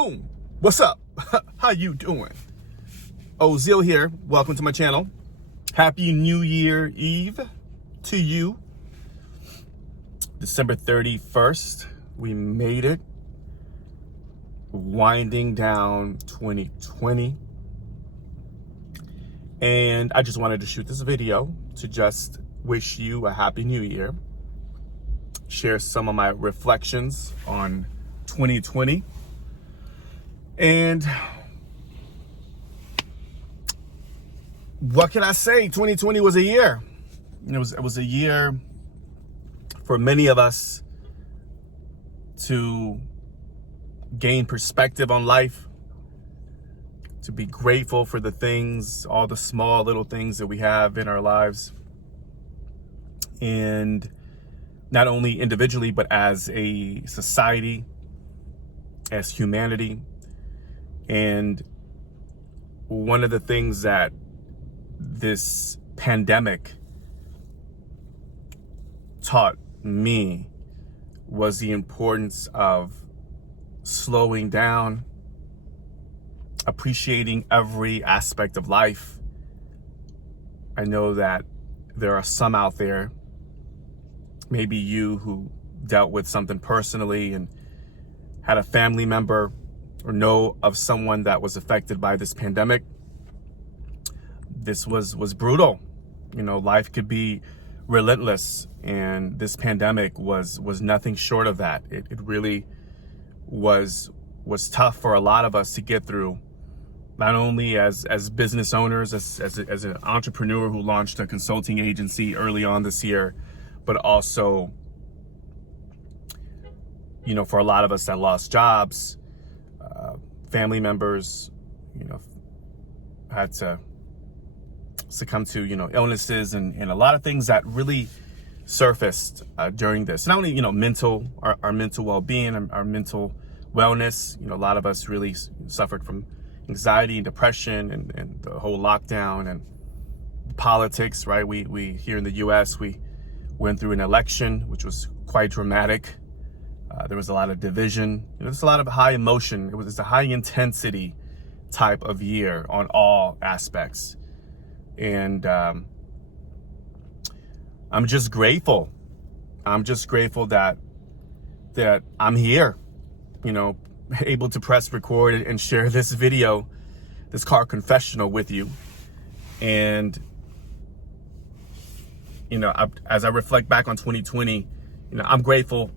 Boom! What's up? How you doing? Ozil here. Welcome to my channel. Happy New Year Eve to you. December 31st. We made it. Winding down 2020. And I just wanted to shoot this video to just wish you a happy new year. Share some of my reflections on 2020. And what can I say? 2020 was a year. It was a year for many of us to gain perspective on life, to be grateful for the things, all the small little things that we have in our lives. And not only individually, but as a society, as humanity. And one of the things that this pandemic taught me was the importance of slowing down, appreciating every aspect of life. I know that there are some out there, maybe you, who dealt with something personally and had a family member or know of someone that was affected by this pandemic. This was brutal. You know, life could be relentless, and this pandemic was nothing short of that. It really was tough for a lot of us to get through, not only as business owners, as an entrepreneur who launched a consulting agency early on this year, but also, you know, for a lot of us that lost jobs, family members, you know, had to succumb to, you know, illnesses and a lot of things that really surfaced during this. Not only, you know, our mental well-being, our mental wellness. You know, a lot of us really suffered from anxiety and depression and the whole lockdown and politics, right? We here in the US, we went through an election, which was quite dramatic. There was a lot of division. You know, there's a lot of high emotion. It's a high intensity type of year on all aspects. And I'm just grateful. I'm just grateful that I'm here, you know, able to press record and share this video, this car confessional with you. And, you know, as I reflect back on 2020, you know, I'm grateful.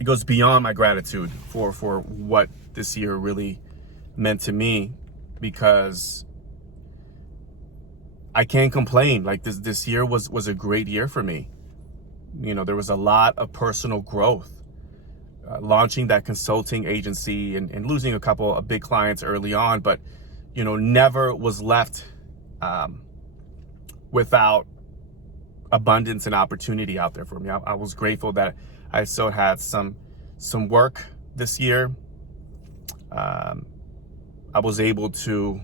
It goes beyond my gratitude for what this year really meant to me, because I can't complain. Like this year was a great year for me. You know, there was a lot of personal growth. Launching that consulting agency and losing a couple of big clients early on, but, you know, never was left without abundance and opportunity out there for me. I was grateful that I still had some work this year. I was able to.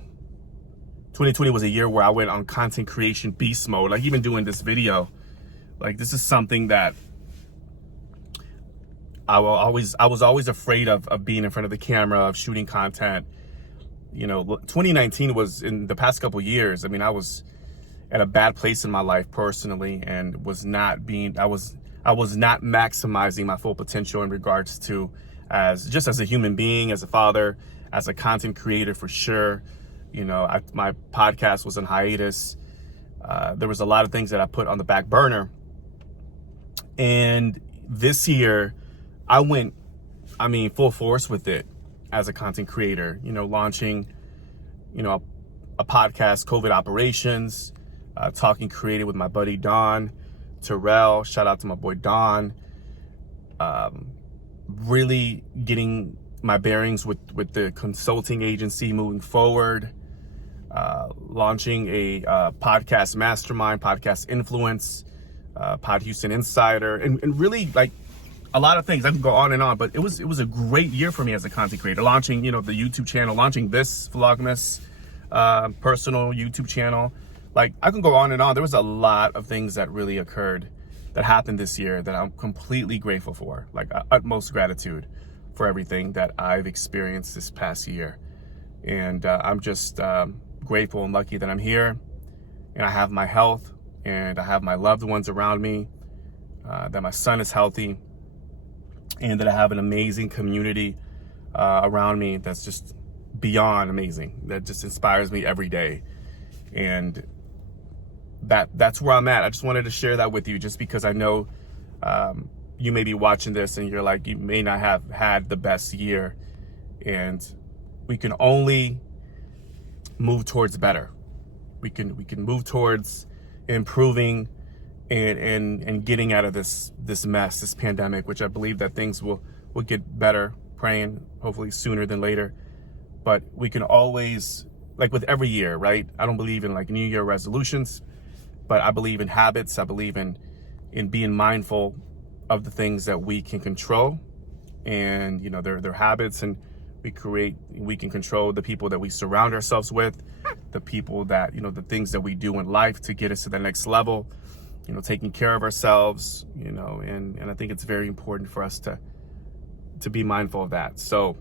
2020 was a year where I went on content creation beast mode. Like, even doing this video, like, this is something that I was always afraid of being in front of the camera, of shooting content. You know, 2019 was, in the past couple years, I mean, I was at a bad place in my life personally, and I was not maximizing my full potential in regards to as a human being, as a father, as a content creator, for sure. You know, my podcast was on hiatus. There was a lot of things that I put on the back burner. And this year, I went, full force with it as a content creator. You know, launching, you know, a podcast, COVID Operations, talking creative with my buddy Don Terrell. Shout out to my boy Don. Really getting my bearings with the consulting agency moving forward. Launching a podcast mastermind, podcast influence, Pod Houston Insider, and really, like, a lot of things. I can go on and on, but it was a great year for me as a content creator. Launching, you know, the YouTube channel, launching this Vlogmas personal YouTube channel. Like, I can go on and on. There was a lot of things that really occurred, that happened this year, that I'm completely grateful for, like utmost gratitude. for everything that I've experienced this past year. And I'm just grateful and lucky that I'm here, and I have my health, and I have my loved ones around me, that my son is healthy, and that I have an amazing community around me that's just beyond amazing, that just inspires me every day. And that's where I'm at. I just wanted to share that with you, just because I know you may be watching this and you're like, you may not have had the best year, and we can only move towards better. We can move towards improving and getting out of this mess, this pandemic, which I believe that things will get better, praying hopefully sooner than later. But we can always, like with every year, right? I don't believe in like New Year resolutions, but I believe in habits. I believe in being mindful of the things that we can control, and they're habits, and we can control the people that we surround ourselves with, the people that the things that we do in life to get us to the next level, taking care of ourselves, and I think it's very important for us to be mindful of that. So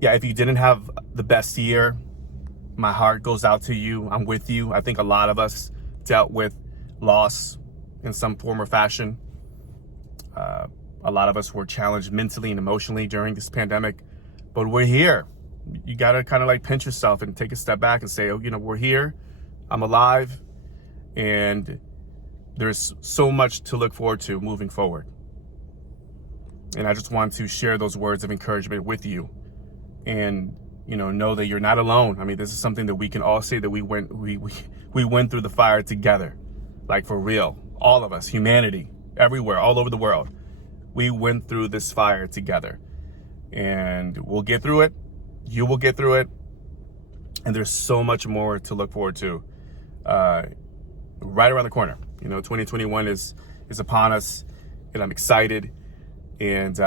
yeah, if you didn't have the best year, my heart goes out to you. I'm with you. I think a lot of us dealt with loss in some form or fashion. A lot of us were challenged mentally and emotionally during this pandemic, but we're here. You got to kind of like pinch yourself and take a step back and say, oh, we're here. I'm alive. And there's so much to look forward to moving forward. And I just want to share those words of encouragement with you, and know that you're not alone. I mean, this is something that we can all say, that we went through the fire together, like for real. All of us, humanity, everywhere, all over the world. We went through this fire together, and we'll get through it. You will get through it. And there's so much more to look forward to right around the corner. 2021 is upon us, and I'm excited. And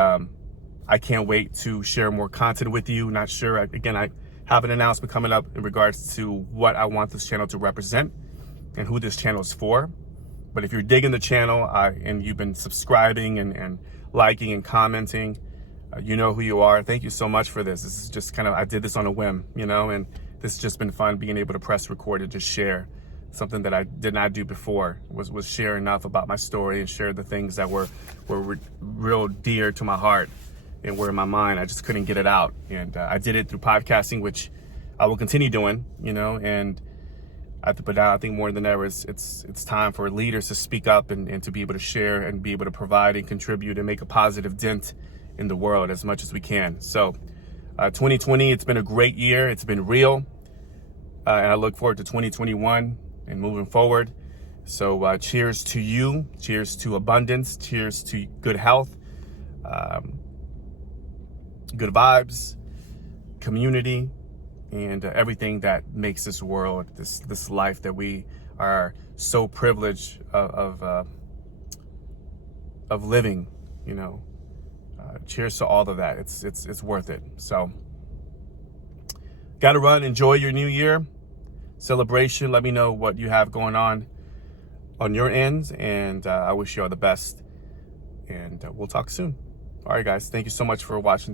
I can't wait to share more content with you. Not sure. Again, I have an announcement coming up in regards to what I want this channel to represent and who this channel is for. But if you're digging the channel and you've been subscribing and liking and commenting, you know who you are. Thank you so much for this. This is just I did this on a whim, and this has just been fun, being able to press record and just share something that I did not do before, was share enough about my story and share the things that were real dear to my heart and were in my mind. I just couldn't get it out. And I did it through podcasting, which I will continue doing, and but now I think more than ever, it's time for leaders to speak up and to be able to share and be able to provide and contribute and make a positive dent in the world as much as we can. So 2020, it's been a great year. It's been real. And I look forward to 2021 and moving forward. So cheers to you. Cheers to abundance. Cheers to good health, good vibes, community, and everything that makes this world, this life that we are so privileged of living. Cheers to all of that. It's worth it. So, gotta run. Enjoy your new year celebration. Let me know what you have going on your end, and I wish you all the best. And we'll talk soon. All right, guys. Thank you so much for watching this.